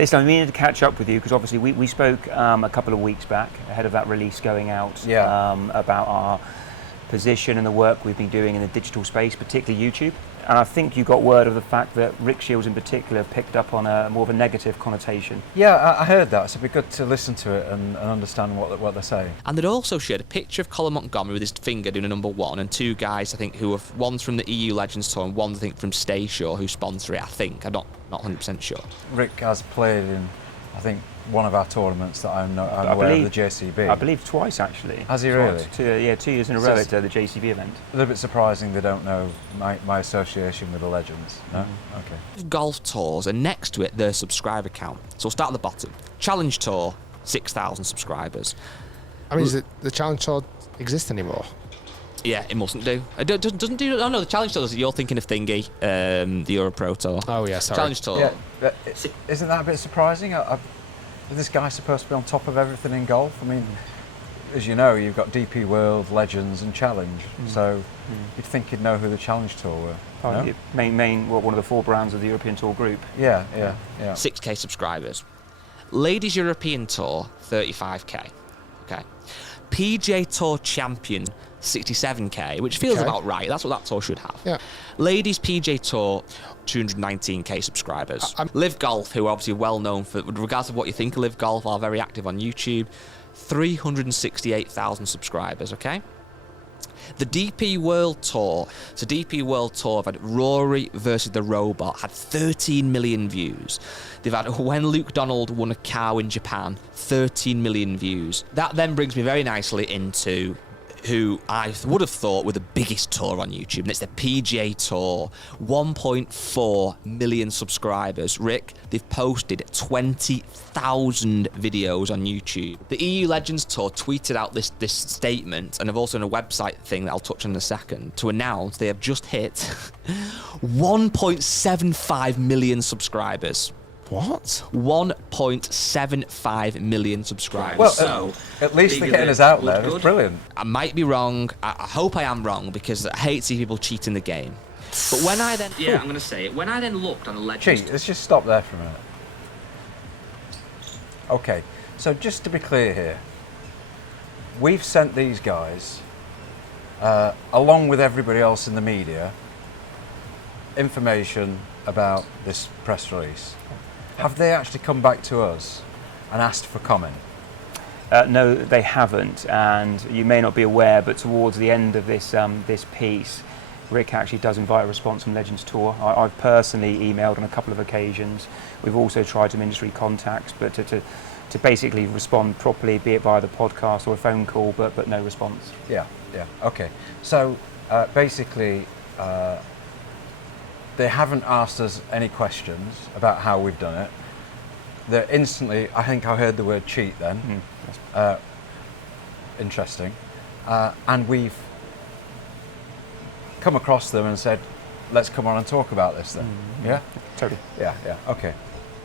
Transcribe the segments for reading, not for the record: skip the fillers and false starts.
Listen, I needed to catch up with you because obviously we spoke a couple of weeks back ahead of that release going out about our position and the work we've been doing in the digital space, particularly YouTube. And I think you got word of the fact that Rick Shiels in particular picked up on a more of a negative connotation. Yeah, I heard that, so it'd be good to listen to it and understand what they're saying. And they'd also shared a picture of Colin Montgomery with his finger doing a number 1, and 2 guys, I think, who are, one's from the EU Legends Tour and one's, I think, from Staysure, who sponsor it, I think. I'm not 100% sure. Rick has played in, I think, one of our tournaments that I'm aware of, the JCB. I believe twice, actually. Has he really? 2 years in a row at the JCB event. A little bit surprising they don't know my association with the Legends. No? Okay. Golf tours, and next to it, their subscriber count. So we'll start at the bottom. Challenge Tour, 6,000 subscribers. I mean, does the Challenge Tour exist anymore? Yeah, it mustn't do. It doesn't do. Oh no, the Challenge Tour. You're thinking of Thingy, the Euro Pro Tour. Oh yeah, sorry. Challenge Tour. Yeah, isn't that a bit surprising? Is this guy supposed to be on top of everything in golf? I mean, as you know, you've got DP World, Legends, and Challenge. So you'd think you'd know who the Challenge Tour were. No? One of the 4 brands of the European Tour group. Yeah. 6K subscribers. Ladies European Tour, 35K. Okay. PGA Tour Champion, 67K, which feels about right. That's what that tour should have. Yeah. Ladies PGA Tour, 219K subscribers. Live Golf, who are obviously well known for, regardless of what you think of Live Golf, are very active on YouTube, 368,000 subscribers, okay? The DP World Tour, so DP World Tour have had Rory versus the Robot, had 13 million views. They've had When Luke Donald Won a Cow in Japan, 13 million views. That then brings me very nicely into who I would have thought were the biggest tour on YouTube, and it's the PGA Tour, 1.4 million subscribers. Rick, they've posted 20,000 videos on YouTube. The EU Legends Tour tweeted out this statement, and have also done a website thing that I'll touch on in a second, to announce they have just hit 1.75 million subscribers. What? 1.75 million subscribers. Well, so, at least they're getting us out there. It's brilliant. I might be wrong. I hope I am wrong, because I hate seeing people cheat in the game. But when I then... I'm going to say it. When I then looked on the Legends... Let's just stop there for a minute. Okay, so just to be clear here, we've sent these guys, along with everybody else in the media, information about this press release. Have they actually come back to us and asked for comment? No, they haven't, and you may not be aware, but towards the end of this piece, Rick actually does invite a response from Legends Tour. I've personally emailed on a couple of occasions. We've also tried some industry contacts, but to basically respond properly, be it via the podcast or a phone call, but no response. Yeah, okay. So basically, they haven't asked us any questions about how we've done it. They're instantly, I think I heard the word cheat then. Interesting. And we've come across them and said, let's come on and talk about this then. Yeah? Totally. Yeah, okay.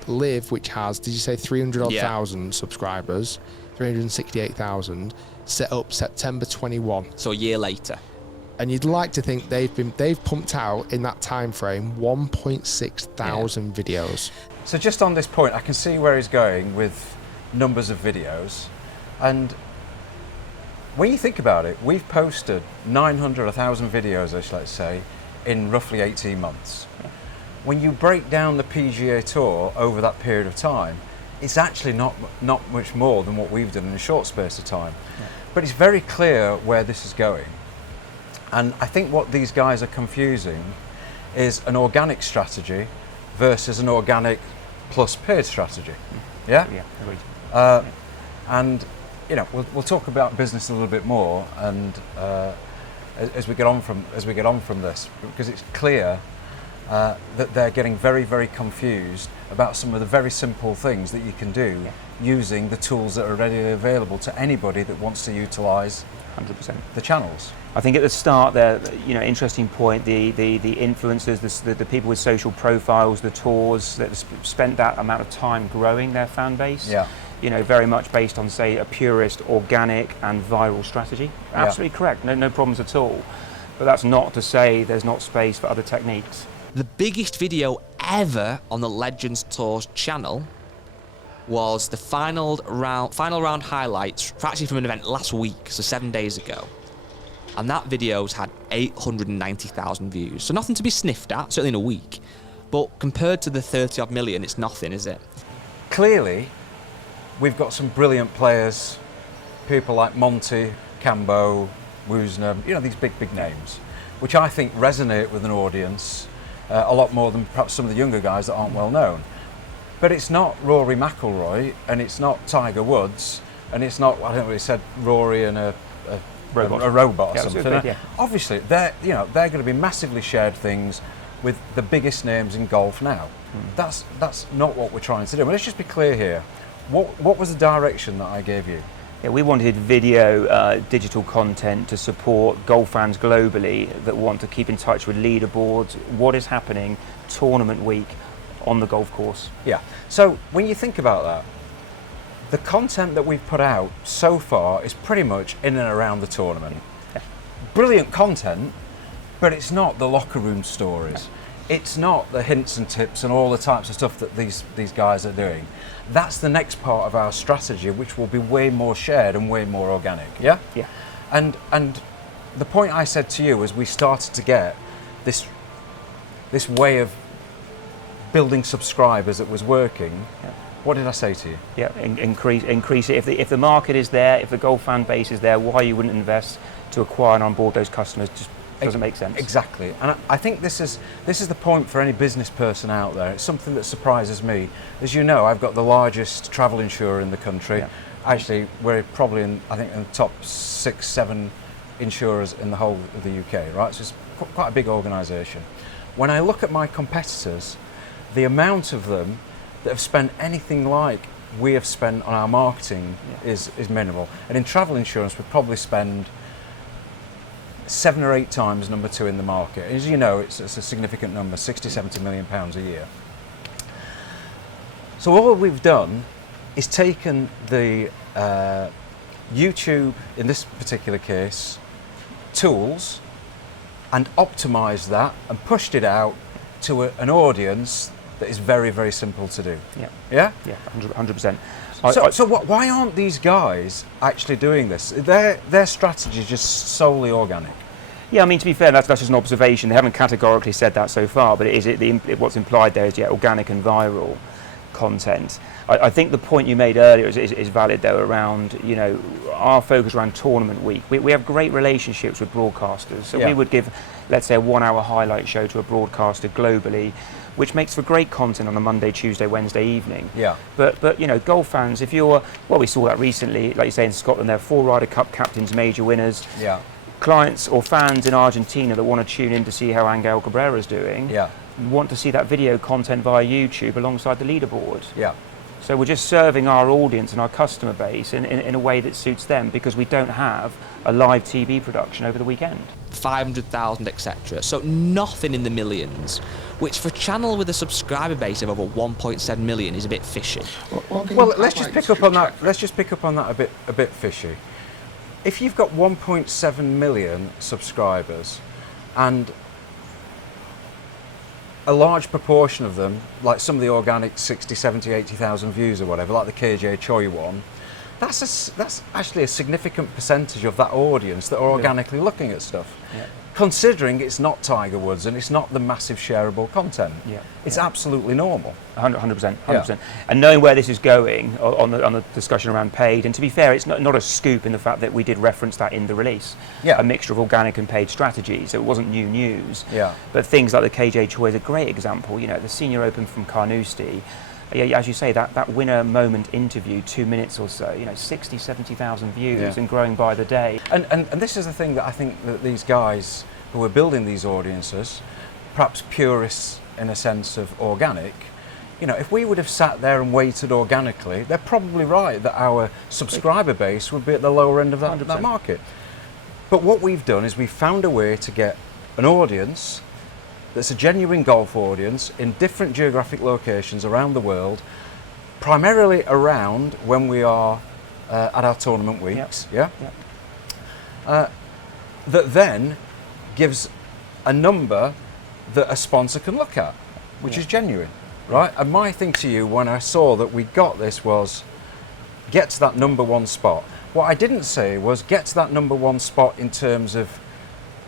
Live, which has, did you say 300,000 subscribers, 368,000, set up September 21. So a year later. And you'd like to think they've pumped out in that time frame 1.6 thousand videos. So just on this point, I can see where he's going with numbers of videos, and when you think about it, we've posted 900, 1,000 videos, let's say, in roughly 18 months. When you break down the PGA Tour over that period of time, it's actually not much more than what we've done in a short space of time. But it's very clear where this is going. And I think what these guys are confusing is an organic strategy versus an organic plus paid strategy. Yeah? Yeah, agreed. And we'll talk about business a little bit more, and as we get on from this, because it's clear that they're getting very, very confused about some of the very simple things that you can do using the tools that are readily available to anybody that wants to utilise 100%. the channels. I think at the start there, interesting point, the influencers, the people with social profiles, the tours that spent that amount of time growing their fan base. Yeah. Very much based on, say, a purist, organic and viral strategy. Absolutely correct, no problems at all. But that's not to say there's not space for other techniques. The biggest video ever on the Legends Tours channel was the final round highlights, actually from an event last week, so 7 days ago. And that video's had 890,000 views. So nothing to be sniffed at, certainly in a week. But compared to the 30 odd million, it's nothing, is it? Clearly, we've got some brilliant players, people like Monty, Cambo, Woosner, these big names, which I think resonate with an audience a lot more than perhaps some of the younger guys that aren't well known. But it's not Rory McIlroy, and it's not Tiger Woods, and it's not, I don't know what he said, Rory and a robot or something. Yeah. Obviously, they're going to be massively shared things with the biggest names in golf now. That's not what we're trying to do. But let's just be clear here. What was the direction that I gave you? Yeah, we wanted video, digital content to support golf fans globally that want to keep in touch with leaderboards, what is happening tournament week on the golf course. Yeah. So when you think about that, the content that we've put out so far is pretty much in and around the tournament. Yeah. Brilliant content, but it's not the locker room stories. It's not the hints and tips and all the types of stuff that these guys are doing. That's the next part of our strategy, which will be way more shared and way more organic. Yeah? Yeah. And the point I said to you as we started to get this way of building subscribers that was working, Yeah. what did I say to you? Yeah, increase it. If the market is there, if the golf fan base is there, why you wouldn't invest to acquire and onboard those customers just doesn't make sense. Exactly, and I think this is the point for any business person out there. It's something that surprises me. As you know, I've got the largest travel insurer in the country. Yeah. Actually, we're probably in the top 6-7 insurers in the whole of the UK, right? So it's quite a big organisation. When I look at my competitors, the amount of them that have spent anything like we have spent on our marketing is minimal. And in travel insurance, we probably spend 7 or 8 times number 2 in the market. As you know, it's a significant number, 60-70 million pounds a year. So all we've done is taken the YouTube, in this particular case, tools, and optimised that and pushed it out to an audience that is very, very simple to do. Yeah. Yeah? Yeah, 100%. So why aren't these guys actually doing this? Their strategy is just solely organic. Yeah, I mean, to be fair, that's just an observation. They haven't categorically said that so far, but what's implied there is organic and viral content. I think the point you made earlier is valid though around our focus around tournament week. We have great relationships with broadcasters, so we would give, let's say, a 1-hour highlight show to a broadcaster globally, which makes for great content on a Monday, Tuesday, Wednesday evening. Yeah. But golf fans, if you're, we saw that recently, like you say in Scotland, there are 4 Ryder Cup captains, major winners. Yeah. Clients or fans in Argentina that want to tune in to see how Angel Cabrera's doing. Yeah. Want to see that video content via YouTube alongside the leaderboard. Yeah. So we're just serving our audience and our customer base in a way that suits them, because we don't have a live TV production over the weekend. 500,000, etc. So nothing in the millions, which for a channel with a subscriber base of over 1.7 million is a bit fishy. Well, let's just pick up on that. Let's just pick up on that a bit fishy. If you've got 1.7 million subscribers, and a large proportion of them, like some of the organic 60, 70, 80,000 views or whatever, like the KJ Choi one, that's actually a significant percentage of that audience that are organically looking at stuff. Yeah. Considering it's not Tiger Woods and it's not the massive shareable content. Yeah. It's absolutely normal. 100%. Yeah. And knowing where this is going on the discussion around paid, and to be fair, it's not a scoop in the fact that we did reference that in the release. Yeah. A mixture of organic and paid strategies, so it wasn't new news. Yeah. But things like the KJ Choi is a great example. The Senior Open from Carnoustie, as you say, that winner moment interview, 2 minutes or so, 60, 70,000 views and growing by the day. And this is the thing that I think that these guys who are building these audiences, perhaps purists in a sense of organic, if we would have sat there and waited organically, they're probably right that our subscriber base would be at the lower end of that market. But what we've done is we've found a way to get an audience that's a genuine golf audience in different geographic locations around the world, primarily around when we are at our tournament weeks. Yep. Yeah. That then gives a number that a sponsor can look at, which is genuine. right? And my thing to you when I saw that we got this was get to that number one spot. What I didn't say was get to that number one spot in terms of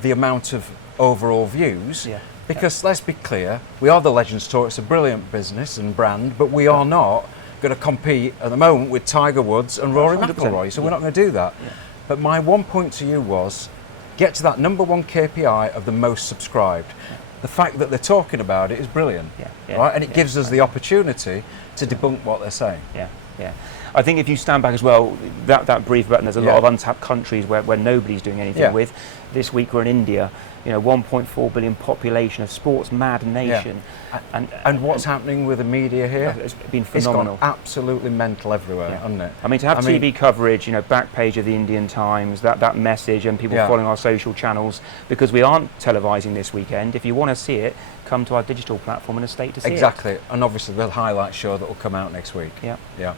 the amount of overall views. Yeah. Because let's be clear, we are the Legends Tour. It's a brilliant business and brand, but we are not going to compete at the moment with Tiger Woods and Rory 100%. McIlroy, so we're not going to do that. Yeah. But my one point to you was get to that number one KPI of the most subscribed. The fact that they're talking about it is brilliant, right? And it gives us the opportunity to debunk what they're saying. Yeah, yeah. I think if you stand back as well, that brief button, there's a lot of untapped countries where nobody's doing anything with. This week we're in India, 1.4 billion population, a sports mad nation. Yeah. And what's happening with the media here? It's been phenomenal. It's gone absolutely mental everywhere, hasn't it? I mean, to have TV coverage, back page of the Indian Times, that message, and people following our social channels, because we aren't televising this weekend. If you want to see it, come to our digital platform in a state to see it. Exactly, and obviously the highlight show that will come out next week. Yeah.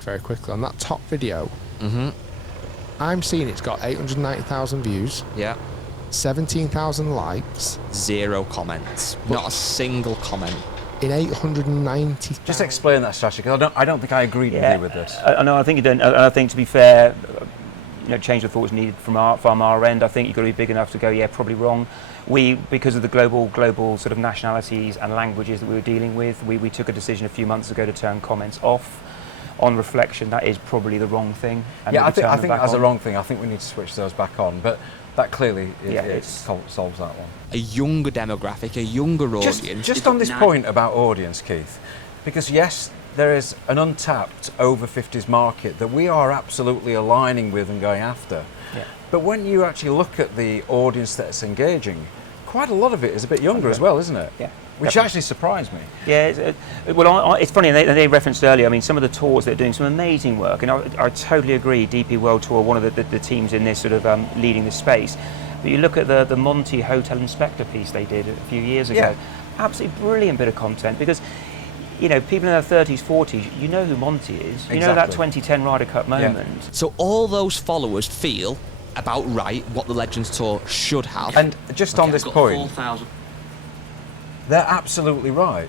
Very quickly, on that top video, I'm seeing it's got 890,000 views. Yeah. 17,000 likes. 0 comments. Not a single comment. In 890. Just explain that strategy, because I don't think I agreed with you with this. No, I think you don't. I think, to be fair, change of thought is needed from our end. I think you've got to be big enough to go, probably wrong. We, because of the global sort of nationalities and languages that we were dealing with, we took a decision a few months ago to turn comments off. On reflection, that is probably the wrong thing. And I think that's the wrong thing. I think we need to switch those back on. But that clearly solves that one. A younger demographic, a younger audience. Just on this point about audience, Keith, because yes, there is an untapped over 50s market that we are absolutely aligning with and going after. Yeah. But when you actually look at the audience that's engaging, quite a lot of it is a bit younger as well, isn't it? Yeah. Which actually surprised me. Yeah, it's funny, and they referenced earlier, I mean, some of the tours, they're doing some amazing work, and I totally agree, DP World Tour, one of the teams in this sort of leading this space. But you look at the Monty Hotel Inspector piece they did a few years ago, absolutely brilliant bit of content, because people in their 30s, 40s, you know who Monty is, you know that 2010 Ryder Cup moment. So all those followers feel about right what the Legends Tour should have. And just on this point, they're absolutely right.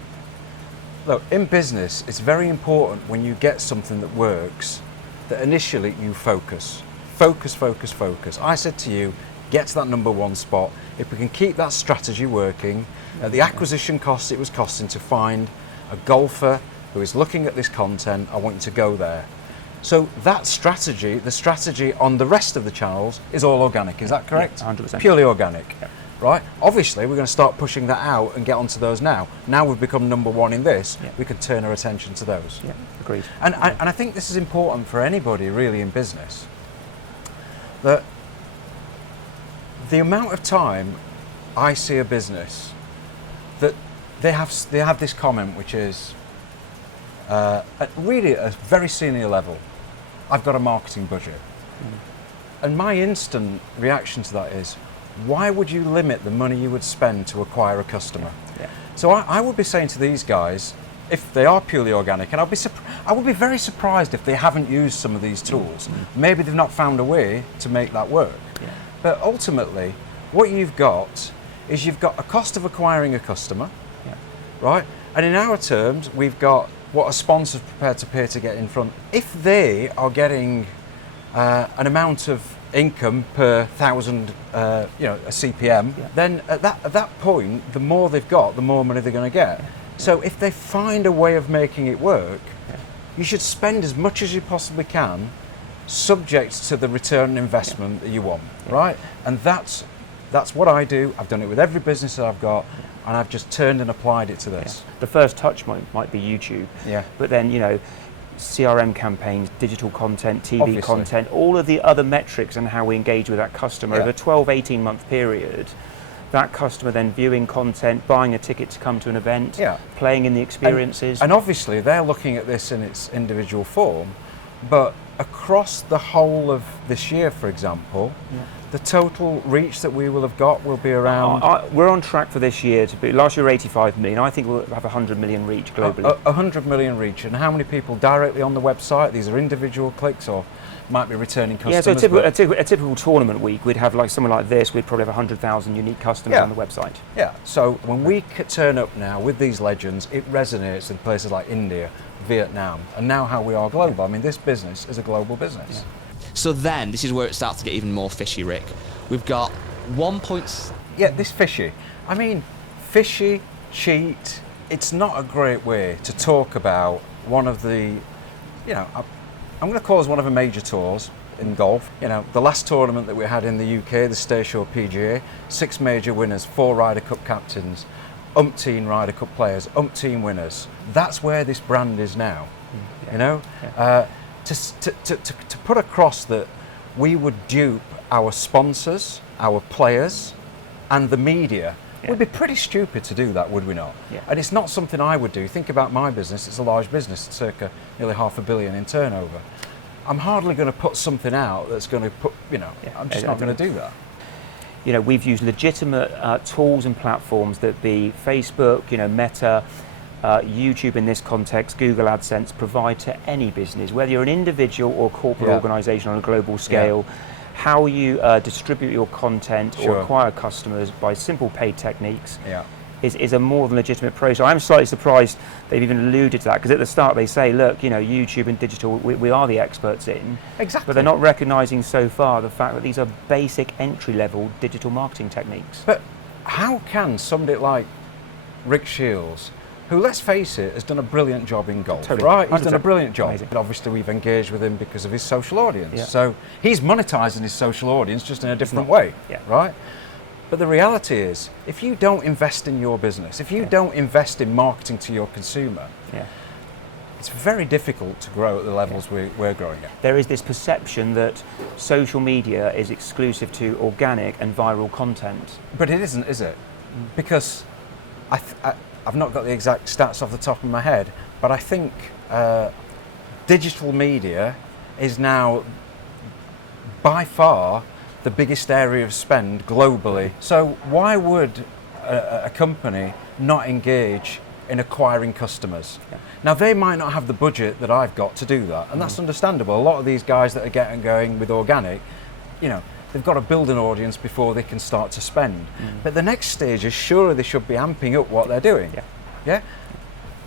Look, in business, it's very important when you get something that works, that initially you focus. Focus, focus, focus. I said to you, get to that number one spot. If we can keep that strategy working, at the acquisition costs it was costing to find a golfer who is looking at this content, I want you to go there. So that strategy, the strategy on the rest of the channels, is all organic, is that correct? Yeah, 100%. Purely organic. Yeah. Right? Obviously, we're going to start pushing that out and get onto those now. Now we've become number one in this, we can turn our attention to those. Yeah, agreed. And I think this is important for anybody really in business, that the amount of time I see a business that they have this comment, which is really at a very senior level, I've got a marketing budget. And my instant reaction to that is, why would you limit the money you would spend to acquire a customer? Yeah. So I would be saying to these guys, if they are purely organic, and I would be very surprised if they haven't used some of these tools. Maybe they've not found a way to make that work. Yeah. But ultimately, what you've got is you've got a cost of acquiring a customer, right? And in our terms, we've got what a sponsor's prepared to pay to get in front. If they are getting an amount of income per thousand, a CPM, then at that point, the more they've got, the more money they're going to get. So if they find a way of making it work, you should spend as much as you possibly can, subject to the return on investment that you want, right? And that's what I do. I've done it with every business that I've got, and I've just turned and applied it to this. The first touch might be YouTube, but then CRM campaigns, digital content, TV content, all of the other metrics and how we engage with that customer over a 12, 18-month period. That customer then viewing content, buying a ticket to come to an event, playing in the experiences. And obviously they're looking at this in its individual form, but across the whole of this year, for example, the total reach that we will have got will be around... We're on track for this year to be, last year 85 million, I think we'll have 100 million reach globally. 100 million reach, and how many people directly on the website? These are individual clicks or might be returning customers? Yeah, so a typical tournament week, we'd have like something like this, we'd probably have 100,000 unique customers on the website. Yeah, so when we turn up now with these legends, it resonates in places like India, Vietnam, and now how we are global. I mean, this business is a global business. Yeah. So then, this is where it starts to get even more fishy, Rick. We've got 1. Yeah, this fishy. I mean, fishy, cheat, it's not a great way to talk about one of the, you know, I'm going to call us one of the major tours in golf. You know, the last tournament that we had in the UK, the Staysure PGA, 6 major winners, 4 Ryder Cup captains, umpteen Ryder Cup players, umpteen winners. That's where this brand is now, you know? Yeah. To put across that we would dupe our sponsors, our players, and the media, would be pretty stupid to do that, would we not? Yeah. And it's not something I would do. Think about my business, it's a large business, circa nearly $500 million in turnover. I'm hardly going to put something out that's going to put, you know, I'm just not going to do that. You know, we've used legitimate tools and platforms that be Facebook, you know, Meta, YouTube in this context, Google AdSense, provide to any business, whether you're an individual or corporate organisation on a global scale, how you distribute your content or acquire customers by simple paid techniques is a more than legitimate process. I'm slightly surprised they've even alluded to that, because at the start they say, look, you know, YouTube and digital, we are the experts in. Exactly. But they're not recognising so far the fact that these are basic entry-level digital marketing techniques. But how can somebody like Rick Shiels, who, let's face it, has done a brilliant job in golf, right? He's done a brilliant job. But obviously we've engaged with him because of his social audience. Yeah. So he's monetising his social audience just in a different way, right? But the reality is, if you don't invest in your business, if you don't invest in marketing to your consumer, it's very difficult to grow at the levels we're growing at. There is this perception that social media is exclusive to organic and viral content. But it isn't, is it? Because I've not got the exact stats off the top of my head, but I think digital media is now by far the biggest area of spend globally. So why would a company not engage in acquiring customers? Now, they might not have the budget that I've got to do that, and that's understandable. A lot of these guys that are getting going with organic, you know, they've got to build an audience before they can start to spend. But the next stage is surely they should be amping up what they're doing. Yeah?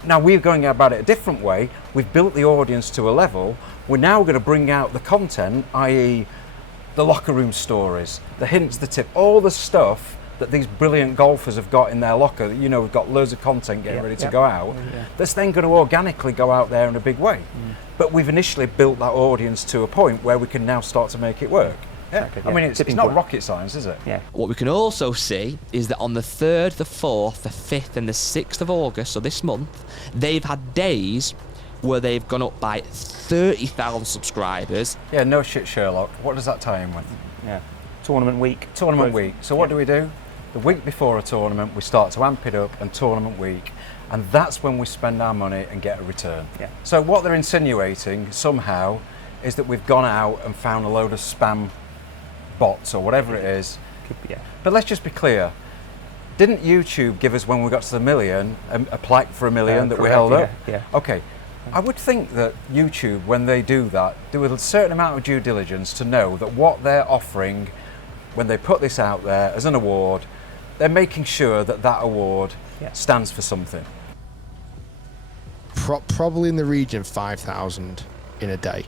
Now we're going about it a different way. We've built the audience to a level. We're now going to bring out the content, i.e. the locker room stories, the hints, the tip, all the stuff that these brilliant golfers have got in their locker. You know, we've got loads of content getting ready to go out. That's then going to organically go out there in a big way. But we've initially built that audience to a point where we can now start to make it work. I mean, it's not rocket science, is it? What we can also see is that on the 3rd, the 4th, the 5th and the 6th of August, so this month, they've had days where they've gone up by 30,000 subscribers. Yeah, no shit, Sherlock. What does that tie in with? Tournament week. Tournament week. So what do we do? The week before a tournament, we start to amp it up, and tournament week, and that's when we spend our money and get a return. So what they're insinuating somehow is that we've gone out and found a load of spam bots or whatever it is. But let's just be clear. Didn't YouTube give us, when we got to the million, a plaque for $1 million that we held up? Okay. I would think that YouTube, when they do that, do a certain amount of due diligence to know that what they're offering, when they put this out there as an award, they're making sure that that award stands for something. Probably in the region 5,000 in a day.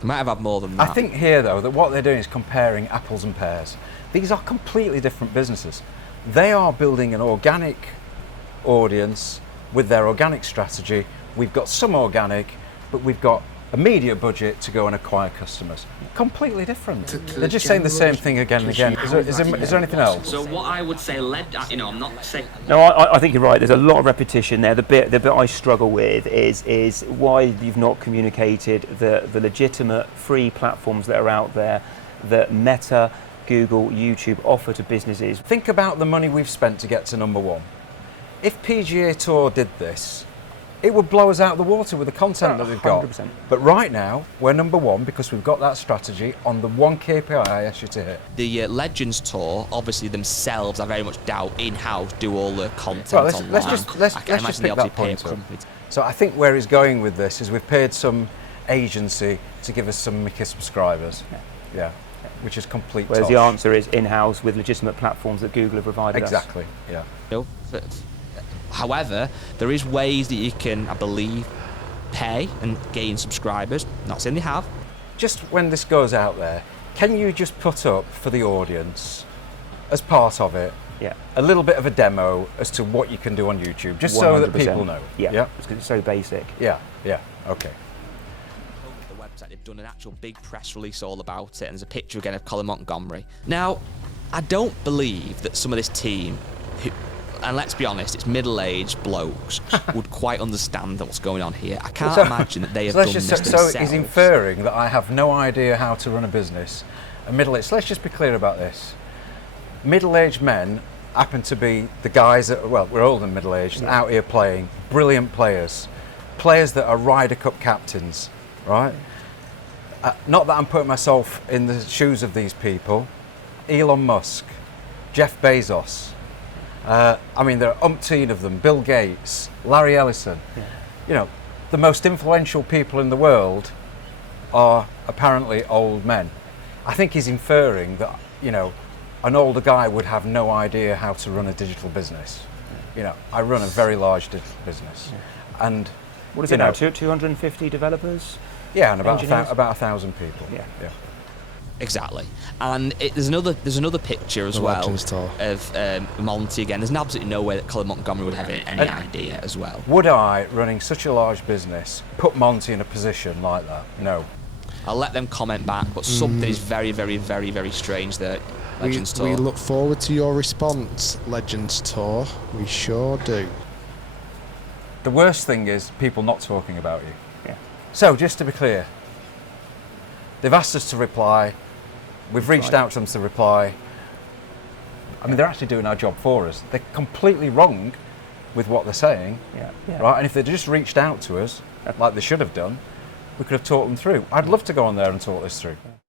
They might have had more than that. I think here, though, that what they're doing is comparing apples and pears. These are completely different businesses. They are building an organic audience with their organic strategy. We've got some organic, but we've got a media budget to go and acquire customers. Completely different. They're just saying the same thing again and again. Is there anything else? So what I would say I'm not saying... No, I think you're right. There's a lot of repetition there. The bit I struggle with is why you've not communicated the legitimate free platforms that are out there that Meta, Google, YouTube offer to businesses. Think about the money we've spent to get to #1. If PGA Tour did this, it would blow us out of the water with the content that we've got. 100%. But right now, we're number one because we've got that strategy on the one KPI I asked you to hit. The Legends Tour, obviously themselves, I very much doubt in-house do all the content Well, online. let's just pick that point up. So I think where he's going with this is we've paid some agency to give us some Mickey subscribers. Yeah. Which is complete Whereas tosh. the answer is in-house with legitimate platforms that Google have provided us. Exactly, yeah. However, there is ways that you can, I believe, pay and gain subscribers. Not saying they have. Just when this goes out there, can you just put up for the audience, as part of it, a little bit of a demo as to what you can do on YouTube, just 100%. So that people know? Yeah, because it's so basic. Yeah, okay. The website, they've done an actual big press release all about it, and there's a picture again of Colin Montgomery. Now, I don't believe that some of this team, and let's be honest, it's middle-aged blokes, would quite understand what's going on here. I can't imagine that they have done this themselves. So he's inferring that I have no idea how to run a business. Middle-aged. So let's just be clear about this. Middle-aged men happen to be the guys that, well, we're older than middle-aged, out here playing, brilliant players that are Ryder Cup captains, right? Not that I'm putting myself in the shoes of these people. Elon Musk, Jeff Bezos, I mean, there are umpteen of them, Bill Gates, Larry Ellison. You know, the most influential people in the world are apparently old men. I think he's inferring that, you know, an older guy would have no idea how to run a digital business. You know, I run a very large digital business. And what is it now, 250 developers? Yeah, and about 1,000 people. Yeah. Exactly, and there's another picture as well of Monty again. There's absolutely no way that Colin Montgomery would have any idea as well. Would I, running such a large business, put Monty in a position like that? No. I'll let them comment back, but something is very, very, very, very strange there. Legends Tour. We look forward to your response, Legends Tour. We sure do. The worst thing is people not talking about you. Yeah. So just to be clear, they've asked us to reply. We've reached out to them to reply. I mean, they're actually doing our job for us. They're completely wrong with what they're saying, right? And if they'd just reached out to us, like they should have done, we could have talked them through. I'd love to go on there and talk this through.